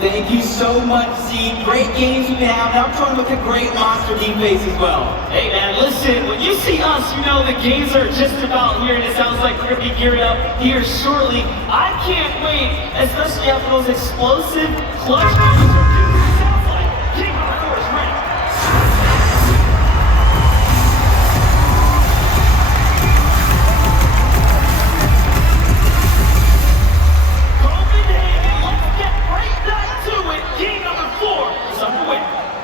Thank you so much, Z. Great games we have. Now I'm trying to look at great Monster Team face as well. Hey man, listen, when you see us, you know the games are just about here, and it sounds like we're gonna be gearing up here shortly. I can't wait, especially after those explosive clutch moves. Sounds like King of the Force ready.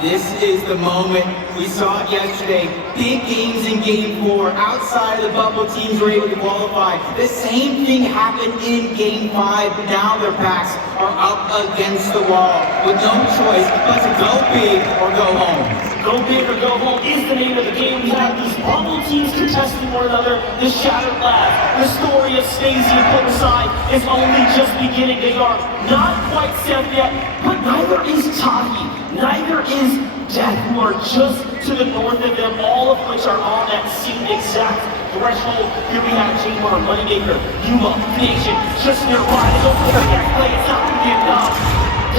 This is the moment. We saw it yesterday. Big games in Game 4. Outside of the bubble, teams were able to qualify. The same thing happened in Game 5. Now their backs are up against the wall with no choice but to go big or go home. Go big or go home is the name of the game. We have these bubble teams contesting one another. The Shattered Lab, the story of Stacey and Homicide is only just beginning. They are not quite set yet, but neither is Taki. Neither is Death, who are just to the north of them, all of which are on that same exact threshold. Here we have J1, Moneymaker, Yuma, Nation, just nearby. They go for the next play. It's not going to be enough.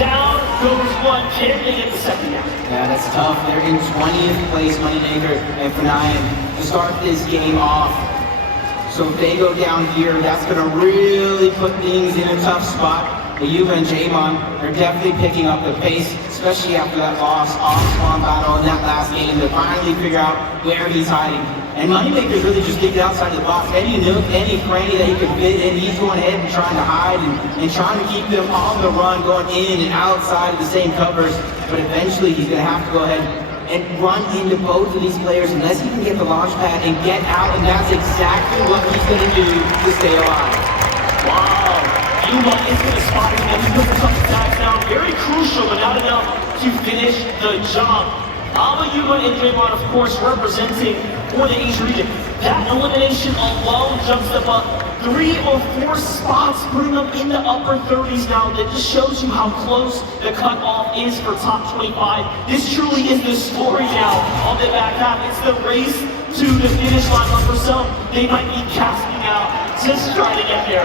Down goes one. Can they get the second down? Yeah, that's tough. They're in 20th place, Moneymaker and Fanayan, to start this game off. So if they go down here, that's going to really put things in a tough spot. The Yuva and Jamon are definitely picking up the pace, especially after that loss off spawn battle in that last game. They finally figure out where he's hiding. And Moneymaker's really just kicked outside the box. Any nook, any cranny that he could fit in, he's going ahead and trying to hide and trying to keep them on the run, going in and outside of the same covers. But eventually he's going to have to go ahead and run into both of these players unless he can get the launch pad and get out, and that's exactly what he's going to do to stay alive. Wow. Yuma is going to spot him, and he puts a couple tags down. Very crucial, but not enough to finish the job. Alba, Yuma, and Draymond, of course, representing for the Asia region. That elimination alone jumps them up 3 or 4 spots, putting them in the upper 30s now. That just shows you how close the cutoff is for top 25. This truly is the story now on the back half. It's the race to the finish line, but for some, they might be casting out just trying to get there.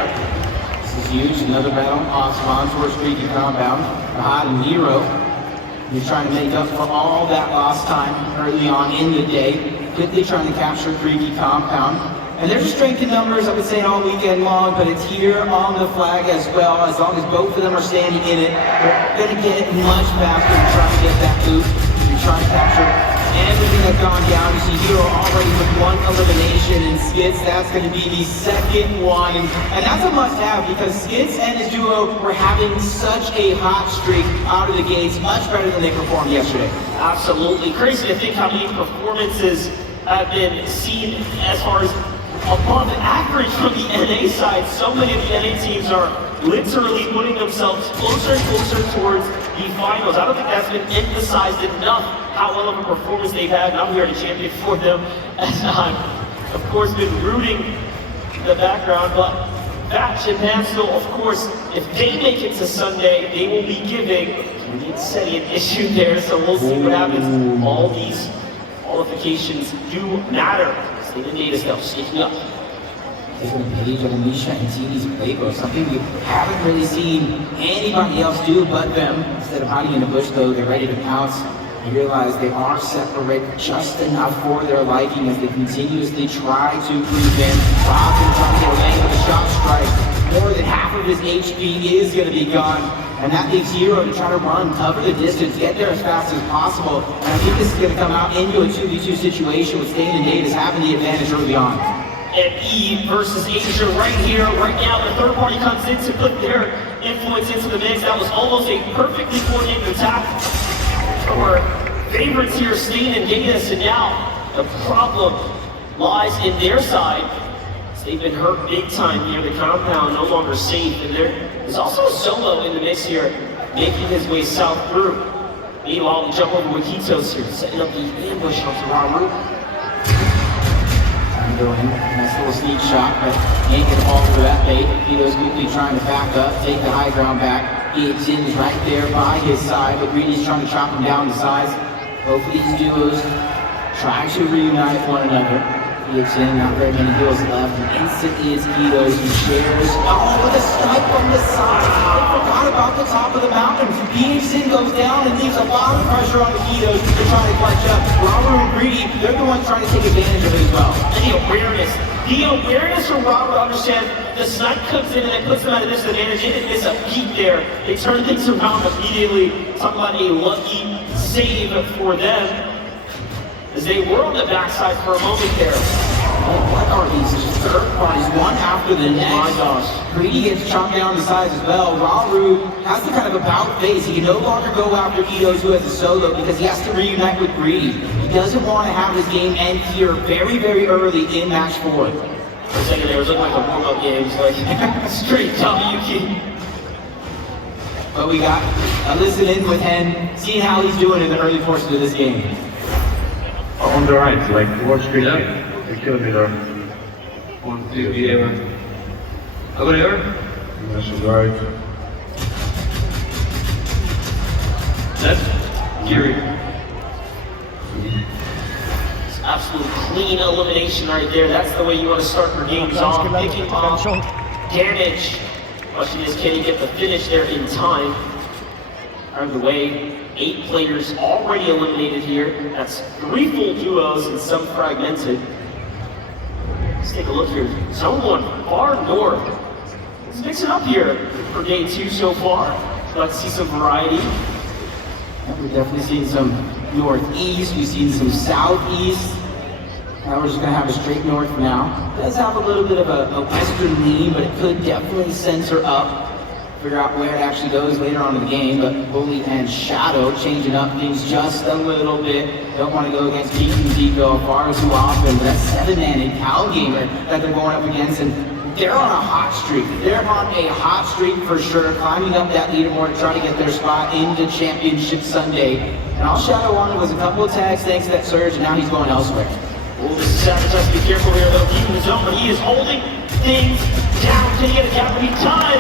This is huge. Another battle off spawn towards Creaky Compound. Fahad and Nero. He's trying to make up for all that lost time early on in the day. Quickly trying to capture Creaky Compound. And there's a strength in numbers, I've been saying all weekend long, but it's here on the flag as well. As long as both of them are standing in it, they're going to get it much faster and try to get that loot. You're trying to capture everything that's gone down. You see Hero already with 1 elimination, and Skits, that's going to be the second one. And that's a must-have because Skits and his duo were having such a hot streak out of the gates, much better than they performed yesterday. Absolutely. Crazy to think how many performances have been seen as far as above average from the NA side. So many of the NA teams are literally putting themselves closer and closer towards the finals. I don't think that's been emphasized enough how well of a performance they've had, and I'm here to champion for them as I've, of course, been rooting in the background. But that Japan still, of course, if they make it to Sunday, they will be giving Seti an issue there, so we'll see what happens. All these qualifications do matter. State and data stuff shaking up. Taking a page of Amisha and TD's playbook, something we haven't really seen anybody else do but them. Instead of hiding in the bush, though, they're ready to pounce. You realize they are separate just enough for their liking as they continuously try to move in. Robin trying to get away with a shot strike. More than half of his HP is going to be gone. And that leaves Hero to try to run, cover the distance, get there as fast as possible. And I think this is going to come out into a 2v2 situation with Stain and Davis having the advantage early on. And E versus Asia right here, right now. The third party comes in to put their influence into the mix. That was almost a perfectly coordinated attack for favorites here, Stain and Davis. And now the problem lies in their side. They've been hurt big time here. The compound no longer safe, and there's also a solo in the mix here, making his way south through. Meanwhile, we jump over with Hitos here, setting up the ambush onto Raru. Trying to go in, nice little sneak shot, but can't get the ball through that bait. Hitos quickly trying to back up, take the high ground back. Ixin's right there by his side, but Greedy's trying to chop him down to size. Both of these duos try to reunite one another. gets in, not very many heals left, and instantly it's Guidos who shares. Oh, with a snipe from the side. They forgot about the top of the mountain. Beason goes down and leaves a lot of pressure on the Guidos to try to clutch up. Robert and Greedy, they're the ones trying to take advantage of it as well. And the awareness from Robert to understand the snipe comes in and it puts them at a disadvantage. They didn't miss a beat there. They turn things around immediately. Talk about a lucky save for them, as they were on the backside for a moment there. Oh, what are these third parties, one after the next? My gosh. Greedy gets chopped down the sides as well. Rauru has the kind of about face. He can no longer go after Guidos, who has a solo, because he has to reunite with Greedy. He doesn't want to have his game end here very, very early in match 4. For a second there, it was looking like a warm-up game. It's like straight W key. But we got a listen in with Hen, seeing how he's doing in the early portion of this game. On the right, like towards Green, the kilometer. 1, 2, yeah. Over there? That's right. Left. Geary. It's absolute clean elimination right there. That's the way you want to start your games off. Picking off damage. Question is, can you get the finish there in time? Out of the way, 8 players already eliminated here. That's 3 full duos and some fragmented. Let's take a look here. Zone 1, far north. Let's mix it up here for game 2 so far. Like to see some variety. Yeah, we've definitely seen some northeast, we've seen some southeast. Now we're just going to have a straight north for now. It does have a little bit of a western lean, but it could definitely center up. Figure out where it actually goes later on in the game, but Bully and Shadow changing up things just a little bit. Don't want to go against Pete and Zico far too often, but that's 7-man in Cal Gamer that they're going up against, and they're on a hot streak. They're on a hot streak for sure, climbing up that leaderboard to try to get their spot into Championship Sunday. And all Shadow wanted was a couple of tags thanks to that surge, and now he's going elsewhere. Oh, this is Savage has to be careful here though, keeping his own, but he is holding things down. Can he get a gap? He does!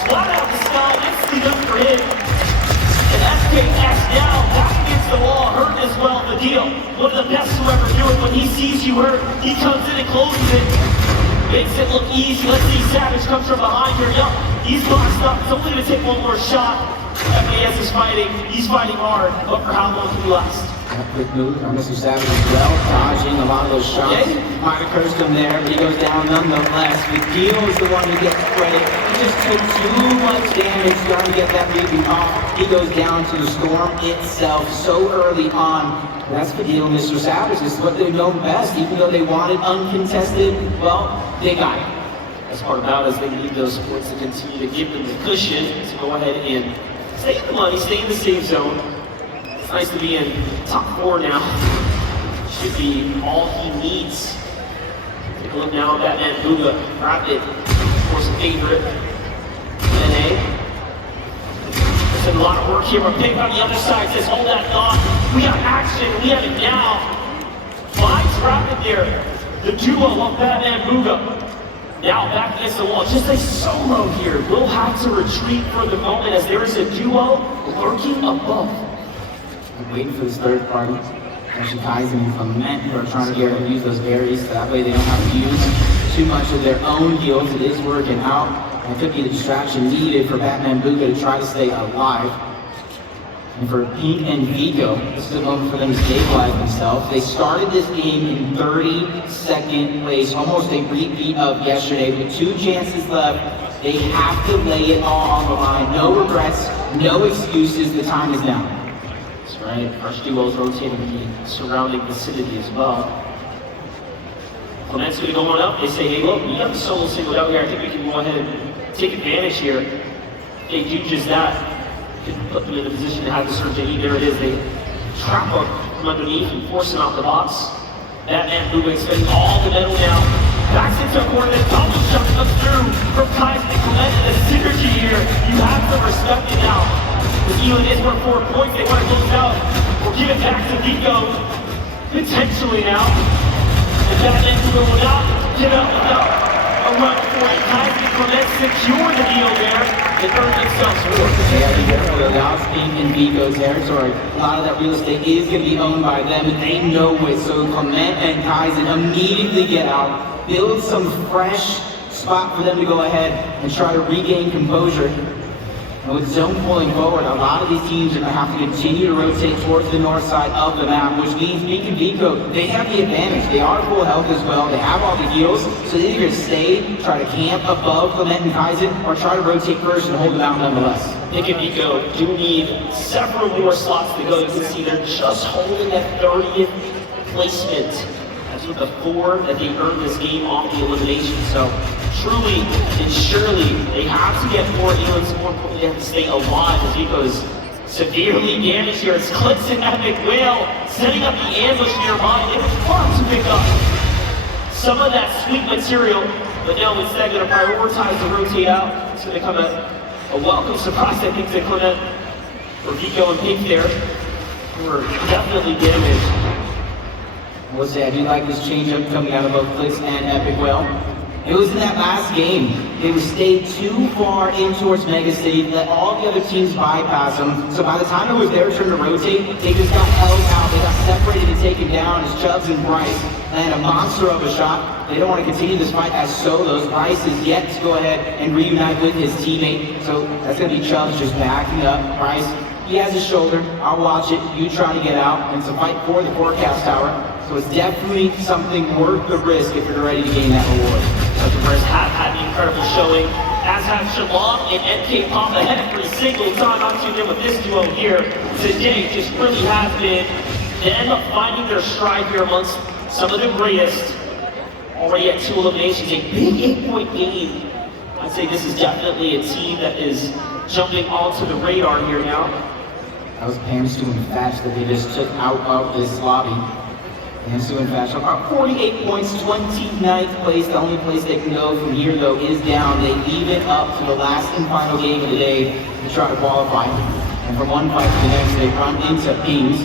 Splat out the sky, nicely done for him. And SKX now back against the wall, hurt as well, the deal. One of the best to ever do it. When he sees you hurt, he comes in and closes it. Makes it look easy. Let's see, Savage comes from behind here. Yup, he's boxed up. It's only gonna take one more shot. FAS is fighting. He's fighting hard, but for how long can he last? Quick move from Mr. Savage as well, dodging a lot of those shots. Might have cursed him there, but he goes down nonetheless. Miguel is the one who gets credit. He just took too much damage trying to get that reboot off. He goes down to the storm itself so early on. That's Miguel and Mr. Savage. This is what they've known best. Even though they wanted uncontested, well, they got it. That's part about it, is they need those points to continue to give them the cushion to go ahead and stay in the money, stay in the safe zone. It's nice to be in top 4 now. Should be all he needs. Take a look now at Batman Booga. Rapid, of course, a favorite. NA. There's a lot of work here. We're picked on the other side. Says, hold that thought. We have action. We have it now. Finds Rapid there. The duo of Batman Booga. Now back against the wall. Just a solo here. Will have to retreat for the moment as there is a duo lurking above. I'm waiting for this third party. Actually, Kaizen and Clement who are trying to get them to use those berries, so that way they don't have to use too much of their own heals. It is working out. That could be the distraction needed for Batman Booga to try to stay alive. And for Pete and Vico, this is a moment for them to stabilize themselves. They started this game in 32nd place, almost a repeat of yesterday, with 2 chances left. They have to lay it all on the line. No regrets, no excuses. The time is now. That's right. Fresh duos rotating the surrounding vicinity as well. Clement's going to go on up. They say, hey, look, we got the solo singled out here. I think we can go ahead and take advantage here. They do just that. Put them in a position to have the surge AE. There it is. They trap him from underneath and force him out the box. Batman Booga spending all the metal now. Backs into a corner, then double jump comes through from Kaizen and Clement. The synergy here, you have to respect it now. The Elon is worth 4 points. They want to close out. We'll give it back to Vico. Potentially now. And Batman Booga will not give up without a run for it. Kaizen and Clement secure the deal there. They earn themselves 4. They have to get rid of the house being in Vico territory. A lot of that real estate is going to be owned by them, and they know it. So Clement and Kaizen immediately get out, build some fresh spot for them to go ahead and try to regain composure. And with zone pulling forward, a lot of these teams are going to have to continue to rotate towards the north side of the map, which means Beak and Vico, they have the advantage. They are full health as well. They have all the heals, so they either stay, try to camp above Clement and Kaizen, or try to rotate first and hold them out nonetheless. Nick and Vico do need several more slots to go. You can see they're just holding that 30th placement. That's with the 4 that they earned this game off the elimination. So truly and surely, they have to get more healings. More importantly, they have to stay alive as Vico is severely damaged here. It's Clips and Epic Whale setting up the ambush nearby. They were far to pick up some of that sweet material, but no, instead going to prioritize to rotate out. It's going to come a welcome surprise, I think, to Clement for Vico and Pink there, who were definitely damaged. I will say I do like this changeup coming out of both Clicks and Epic Whale. It was in that last game. They were stayed too far in towards Mega City, let all the other teams bypass them. So by the time it was their turn to rotate, they just got held out. They got separated and taken down as Chubbs and Bryce land a monster of a shot. They don't want to continue this fight as solos. Bryce is yet to go ahead and reunite with his teammate. So that's going to be Chubbs just backing up. Bryce, he has his shoulder. I'll watch it. You try to get out. And it's a fight for the forecast tower. So it's definitely something worth the risk if you're ready to gain that reward. The Bears have had an incredible showing, as have Shalom and MK Pop ahead every single time I'm tuned in with this duo here. Today just really has been them finding their stride here amongst some of the greatest. Already at 2 eliminations, a big 8-point game. I'd say this is definitely a team that is jumping onto the radar here now. That was Pamsu and Thatch that they just took out of this lobby. Pamsu and Thatch are 48 points, 29th place. The only place they can go from here, though, is down. They leave it up to the last and final game of the day to try to qualify. And from one fight to the next, they run into Pings,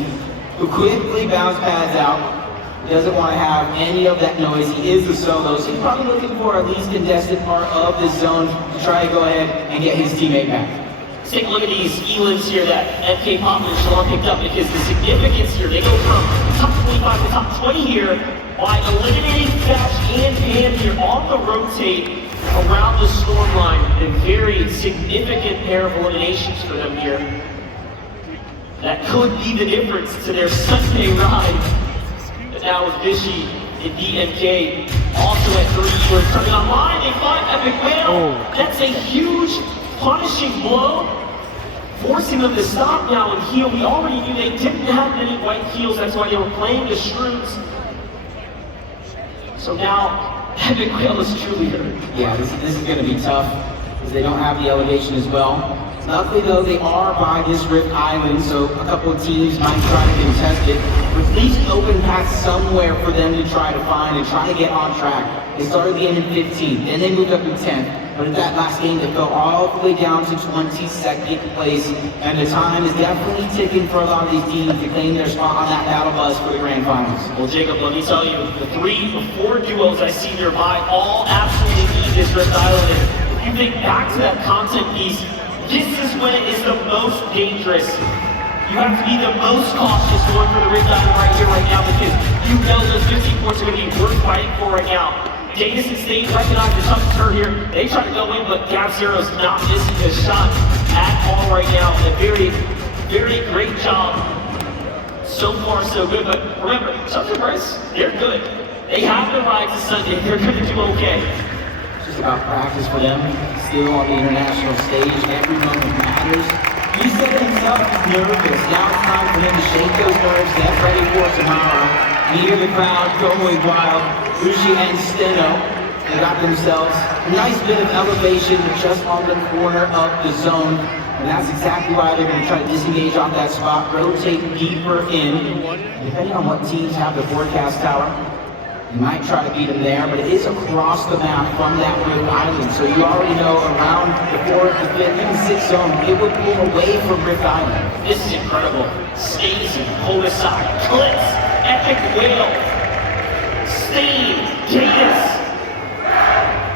who quickly bounce pads out. He doesn't want to have any of that noise. He is the solo, so he's probably looking for at least contested part of this zone to try to go ahead and get his teammate back. Let's take a look at these elims here that MK Pop and Shalom picked up, because the significance here, they go from top 25 to top 20 here by eliminating Thatch and Pam here on the rotate around the storm line. A very significant pair of eliminations for them here. That could be the difference to their Sunday ride. But now with Vishy and DMK also at 3, we're turning online. They find Epic Whale. That's a huge punishing blow, forcing them to stop now and heal. We already knew they didn't have many white heals. That's why they were playing the shrooms. So now Epic Whale is truly hurt. Yeah, this is going to be tough because they don't have the elevation as well. Luckily, though, they are by this Rift Island, so a couple of teams might try to contest it. With at least open path somewhere for them to try to find and try to get on track. They started the game in 15th, then they moved up in 10th. But at that last game, they fell all the way down to 22nd place. And the time is definitely ticking for a lot of these teams to claim their spot on that battle bus for the grand finals. Well, Jacob, let me tell you, the 3 or 4 duos I see nearby all absolutely need this Rift Island. And if you think back to that content piece, this is when it is the most dangerous. You have to be the most cautious going for the Rift Island right here, right now, because you know those 15 points are going to be worth fighting for right now. Davison State recognized the tough turn here. They try to go in, but Gap Zero's not missing a shot at all right now. A very, very great job. So far, so good. But remember, Southern Bryce, they're good. They have the ride to Sunday. They're going to do okay. It's just about practice for them. Still on the international stage. Every moment matters. He said himself he's nervous. Now it's time for him to shake those nerves, get ready for tomorrow. Hear the crowd going wild. Rushi and Steno, they got themselves a nice bit of elevation just on the corner of the zone. And that's exactly why they're going to try to disengage off that spot, rotate deeper in. Depending on what teams have the forecast tower, you might try to beat them there, but it is across the map from that Rift Island. So you already know around the 4th, the 5th, even 6th zone, it would pull away from Rift Island. This is incredible. Stacy, Homicide, Clips, Epic Whale, Stain, Gatus.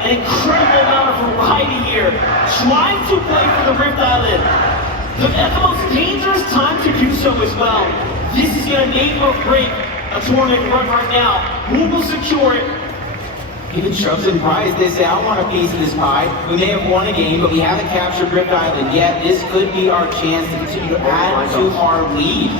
An incredible amount of variety here. Trying to play for the Rift Island. At the most dangerous time to do so as well. This is going to make or break a tournament run right now. Who will secure it? Even Shrubs and Prize, they say, I want a piece of this pie. We may have won a game, but we haven't captured Rift Island yet. This could be our chance to continue to add to our lead.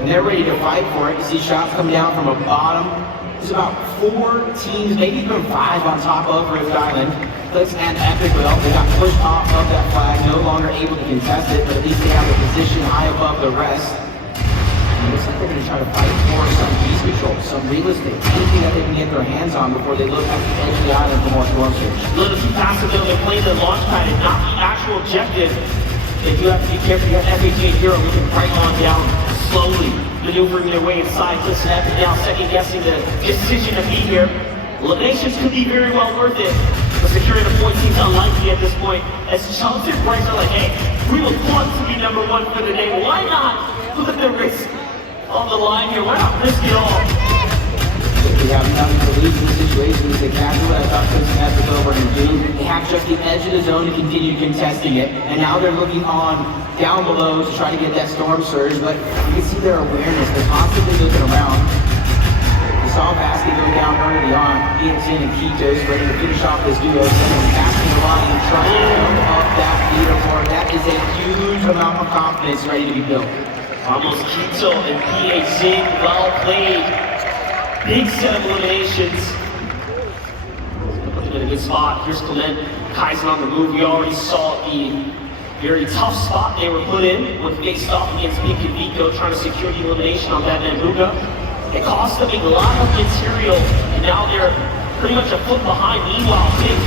And they're ready to fight for it. You see shots come down from a bottom. There's about 4 teams, maybe even 5 on top of Rift Island. Clicks and Epic, well, they got pushed off of that flag, no longer able to contest it, but at least they have a position high above the rest. It looks like they're going to try to fight for some piece control, some real estate, anything that they can get their hands on before they look at the edge of the island for more storm surge. A little too passive though, they're playing the launch pad and not the actual objective. They do have to be careful. You have FAG and Hero moving right on down, slowly maneuvering their way inside. Listen, Epic now second guessing the decision to be here. Eliminations could be very well worth it, but securing a point seems unlikely at this point. As Chelsea and Bryce are like, hey, we would want to be number 1 for the day. Why not put the risk on the line here? Why not risk it all? They have nothing to lose in this situation. It's exactly what I thought Chris and Epic were going to do. They have just the edge of the zone to continue contesting it, and now they're looking on down below to try to get that storm surge, but you can see their awareness. They're constantly looking around. We saw Basket go down early on. Ian and Kitos ready to finish off this duo, passing the line and trying to build up that leaderboard. That is a huge amount of confidence ready to be built. Almost Kito and PA Zing, well played. Big set of eliminations. In a good spot. Here's Clement, Kaizen on the move. We already saw the very tough spot they were put in when faced off against Pink and Vico, trying to secure the elimination on that Nambuga. It cost them a lot of material, and now they're pretty much a foot behind. Meanwhile, Pink,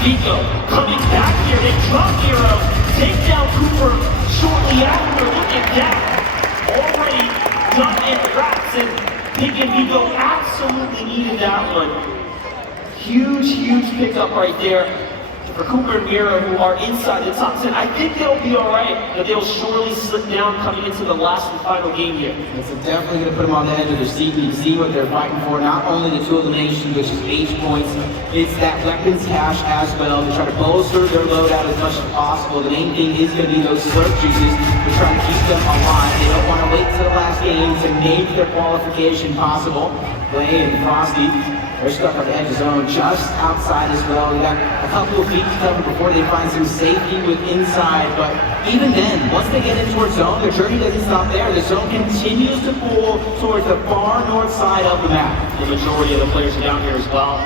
Vico coming back here. They drop Hero, take down Cooper shortly after. Look at that. Already done in wraps, and Pink and Vigo absolutely needed that one. Huge pickup right there for Cooper and Mira, who are inside the top 10. I think they'll be all right, but they'll surely slip down coming into the last and final game here. It's definitely going to put them on the edge of their seat. You can see what they're fighting for. Not only the 2 eliminations, which is H points, it's that weapons cache as well. They try to bolster their loadout as much as possible. The main thing is going to be those slurp juices to try to keep them alive. They don't want to wait to the last game to make their qualification possible. Blade and Frosty, they're stuck on the edge of zone just outside as well. They got a couple of feet to cover before they find some safety with inside. But even then, once they get in towards zone, their journey doesn't stop there. The zone continues to pull towards the far north side of the map. The majority of the players are down here as well.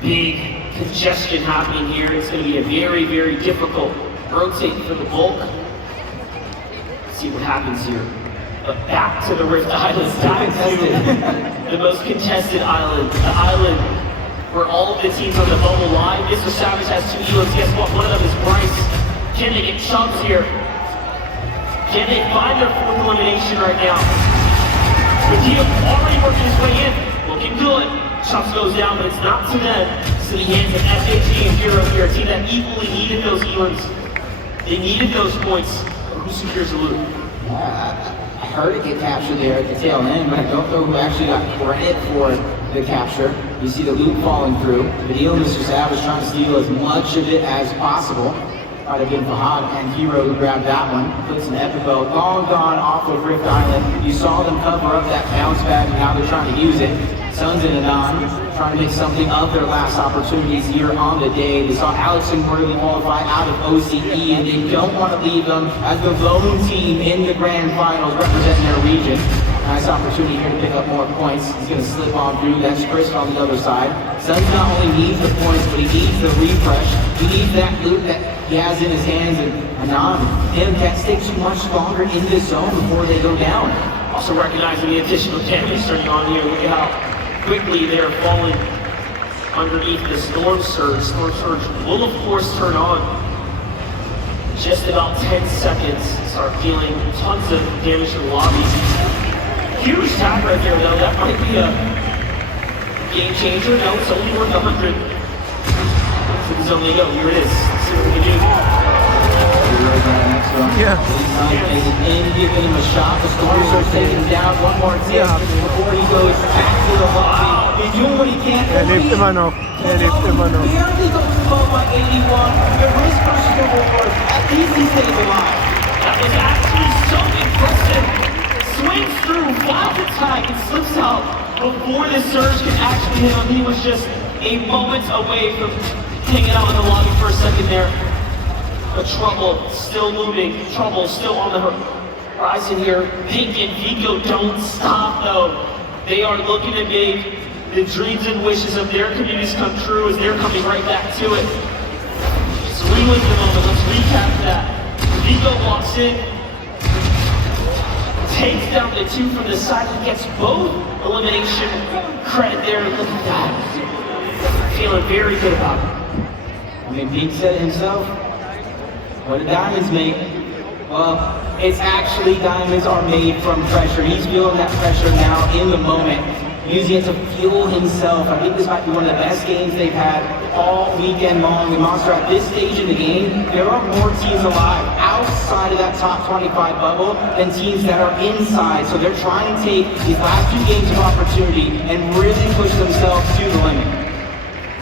Big congestion happening here. It's going to be a very difficult rotate for the bulk. Let's see what happens here. But back to the Rift Island, back to the most contested island. The island where all of the teams on the bubble lie. Mr. Savage has 2 elos. Guess what? One of them is Bryce. Can they get chunks here? Can they find their 4th elimination right now? Medea already working his way in. Looking good. Chunks goes down, but it's not to them. It's to the hands of FAG and Hero here, a team that equally needed those elons. They needed those points. But who secures the loot? I heard it get captured there at the tail end, but I don't know who actually got credit for the capture. You see the loot falling through. Badil and Mr. Savage trying to steal as much of it as possible. Might have been Fahad and Hero who grabbed that one. Puts an Epico long gone off of Rift Island. You saw them cover up that bounce pad, and now they're trying to use it. Suns and Anon trying to make something of their last opportunities here on the day. They saw Alex and Worley qualify out of OCE, and they don't want to leave them as the lone team in the grand finals representing their region. Nice opportunity here to pick up more points. He's going to slip on through. That's Chris on the other side. Suns not only needs the points, but he needs the refresh. He needs that loot that he has in his hands, and Anon, him can't stay too much longer in this zone before they go down. Also recognizing the additional damage turning on here. Look at how quickly they're falling underneath the storm surge. Storm surge will of course turn on just about 10 seconds. Start feeling tons of damage to the lobby. Huge tap right there though. That might be a game changer. No, it's only worth 100. So the zone they go. Here it is. Let's see what we can do. Yeah, Taking in, giving him a shot. The Storm starts taking him down. One more tip before he goes back to the lobby. He's doing what he can. Lebt immer noch. Lebt immer noch. Barely goes above by 81. The wrist versus the forward. At least he stays alive. That was actually so impressive. Swings through, flies attack, and slips out before the surge can actually hit him. He was just a moment away from hanging out in the lobby for a second there. But trouble still moving, trouble still on the horizon here. Pink and Vico don't stop though. They are looking to make the dreams and wishes of their communities come true as they're coming right back to it. So relive the moment, let's recap that. Vico walks in, takes down the two from the side, and gets both elimination credit there. Look at that. Feeling very good about it. I mean, Pete said it himself. What do diamonds make? Well, it's actually diamonds are made from pressure. He's feeling that pressure now in the moment, using it to fuel himself. I think this might be one of the best games they've had all weekend long. And Monster, at this stage in the game, there are more teams alive outside of that top 25 bubble than teams that are inside. So they're trying to take these last 2 games of opportunity and really push themselves to the limit.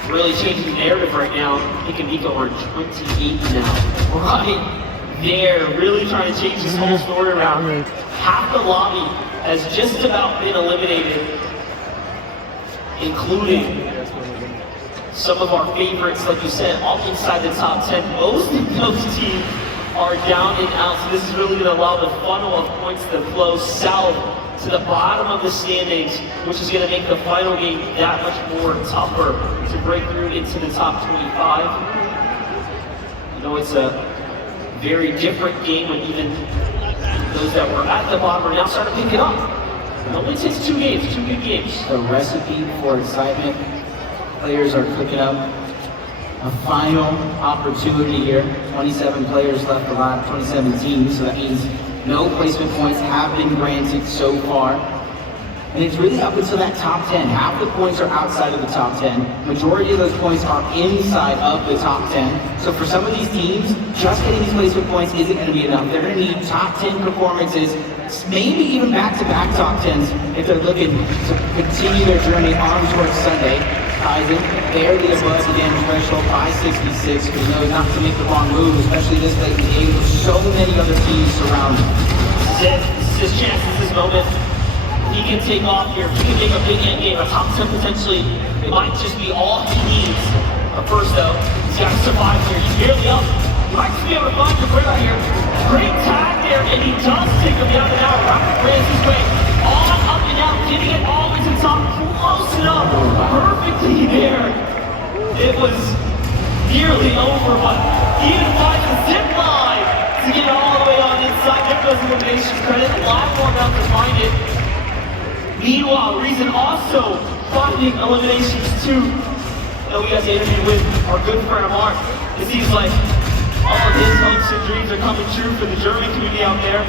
Really changing the narrative right now. Pink and Vico are 28 now. Right there, really trying to change this whole story around. Half the lobby has just about been eliminated, including some of our favorites, like you said, all inside the top 10. Most of those teams are down and out, so this is really going to allow the funnel of points to flow south to the bottom of the standings, which is going to make the final game that much more tougher to break through into the top 25. You know, it's a very different game when even those that were at the bottom are now starting to pick it up. It only takes 2 games, 2 good games. The recipe for excitement. Players are cooking up a final opportunity here. 27 players left alive, 27 teams, so that means no placement points have been granted so far. And it's really up until that top 10. Half the points are outside of the top 10. Majority of those points are inside of the top 10. So for some of these teams, just getting these placement points isn't going to be enough. They're going to need top 10 performances, maybe even back-to-back top 10s if they're looking to continue their journey on towards Sunday. Kaizen barely above the damage threshold by 66, because he knows not to make the wrong move, especially this late in the game with so many other teams surrounding. This is his chance, this is his moment. He can take off here, he can make a big end game, a top 10 potentially. It might just be all he needs. But first though, he's got to survive here. He's barely up. He might just be able to find the break out here. Great tag there, and he does take him down and out. Rocket brands his way. On, up and out, getting it all the way to the top. Close enough, perfectly there. It was nearly over, but he even finds the zip line to get all the way on inside. There goes elimination credit. A lot more enough to find it. Meanwhile, Reason also finding eliminations too. That we got to interview with our good friend of Mark. It seems like all of his hopes and dreams are coming true for the German community out there.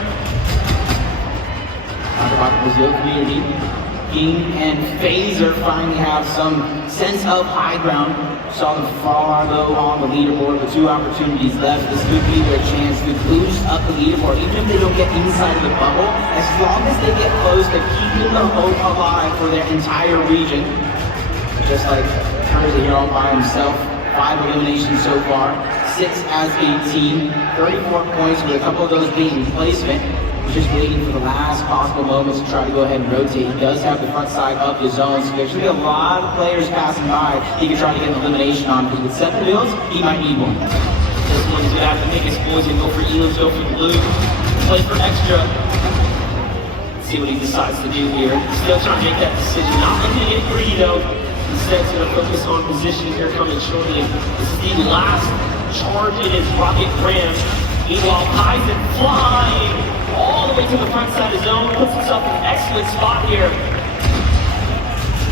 Talk about the Brazil community. King and Phaser finally have some sense of high ground. Saw them far low on the leaderboard with 2 opportunities left. This could be their chance to boost up the leaderboard, even if they don't get inside of the bubble. As long as they get close to keeping the hope alive for their entire region. Just like Curry here all by himself. 5 eliminations so far, 6 as a team, 34 points with a couple of those being placement. He's just waiting for the last possible moments to try to go ahead and rotate. He does have the front side of the zone, so there's going to be a lot of players passing by he can try to get an elimination on, because with 7 builds, he might need one. This one he's going to have to make his boys and go for elims, go for blue, play for extra. Let's see what he decides to do here. Still trying to make that decision, not looking to get greedy though. Instead, he's going to focus on position here coming shortly. This is the last charge in his rocket ram. Meanwhile, Kaizen flying all the way to the front side of the zone, puts himself in an excellent spot here.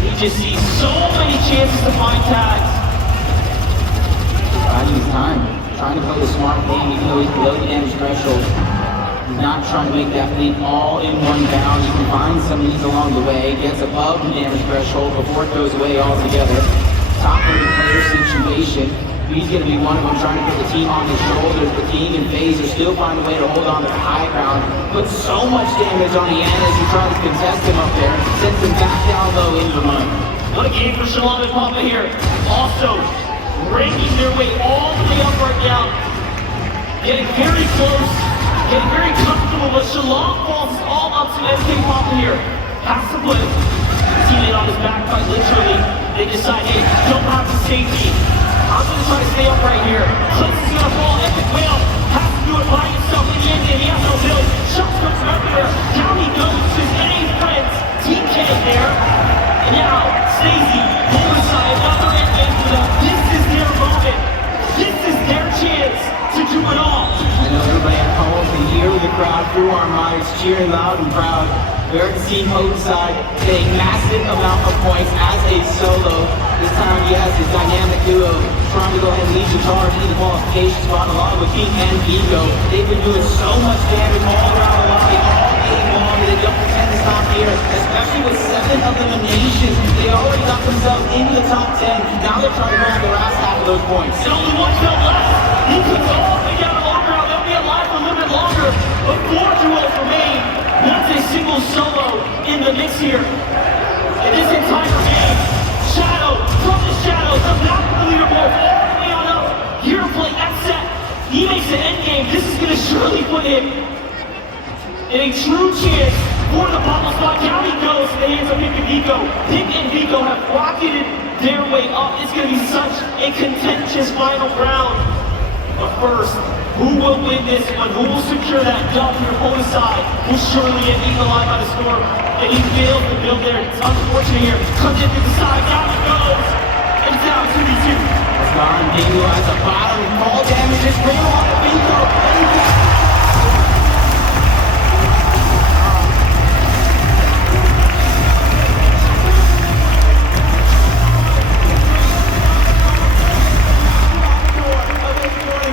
He just sees so many chances to find tags. Biding his time, trying to play the smart game, even though he's below the damage threshold. He's not trying to make that lead all in one bound. He can find some of these along the way, gets above the damage threshold before it goes away altogether. Top 30 player situation. He's going to be one of them trying to put the team on his shoulders, but King and FaZe are still finding a way to hold on to the high ground. Put so much damage on the end as he tries to contest him up there. Sends him back down low into the mud. What a game for Shalom and Papa here. Also, breaking their way all the way up right now. Getting very close, getting very comfortable, but Shalom falls all up to MK Papa here. Has to put a teammate on his back, but literally, they decide, hey, don't have the safety. I'm gonna try to stay up right here. Clips is gonna fall, Epic Whale has to do it by himself in the end game. He has no build. Shots come from everywhere. Down he goes to his NA friends. TK there. And now, Stacey, Homicide, another end game for them. This is their moment. This is their chance to do it all. I know everybody at home can hear the crowd through our mics cheering loud and proud. We are seeing Homicide get a massive amount of points as a solo. This time he has his dynamic duo trying to go ahead and lead the charge in the qualification spot along with King and Vigo. They've been doing so much damage all around the lobby all game long. They don't pretend to stop here, especially with 7 eliminations. They already got themselves into the top 10. Now they're trying to grab the last half of those points. And only one kill left. He puts all the way down the low ground. They'll be alive for a little bit longer, but 4 duels remain. That's a single solo in the mix here. In this entire game, Shadow from the shadows, the back of the leaderboard, all the way on up. Here to play F-set. He makes an end game. This is going to surely put him in a true chance for the bubble spot. Down he goes in the hands of Pick and Vico. Pick and Vico have rocketed their way up. It's going to be such a contentious final round. But first, who will win this one? Who will secure that dub here? Homicide will surely get eaten alive by the storm. And he failed to build there. It's unfortunate here. Comes in through the side. Down he goes. And it's down 2v2. Scar and Dingo at the bottom. Fall damage is real on Vigo.